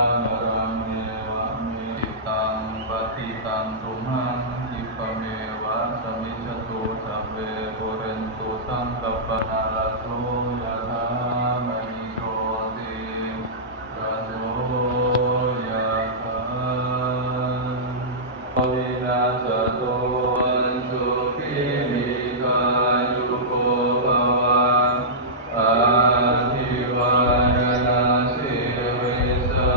ารังเอวะเมติตังปฏิตังตุมหังคิปะเมวะสมิจฉตุสัพเพปุเรนตุสังกัปปนาลโสยะถามณิโชติระโสยะถาวินาศโตสุขีนิกายุโกภวังอาภิวาทนาสิริสา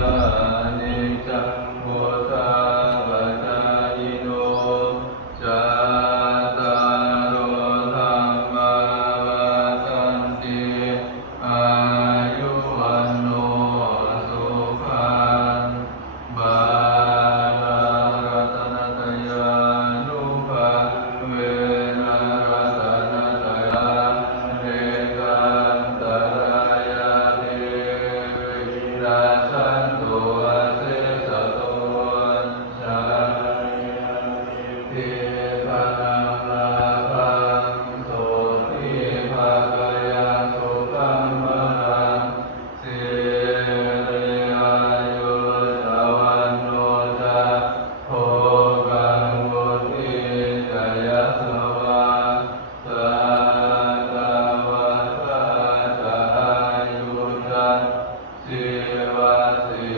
นิจังวุฒาปัจจายโนจัตตารโอธรรมาวัฏันติอายุวันโนสุขังบาลังรัตนตยานุภาเวนะรัตนตยาเนกันตรายาเทวินาสันตุอาเสสะโตชาเทปนังลาภังโสติภากายาสุขังมลังสิริอายุสวันโนจะโภกังวุฒิกายสวะสัตวัฏฏะอายุจันสิวะสิ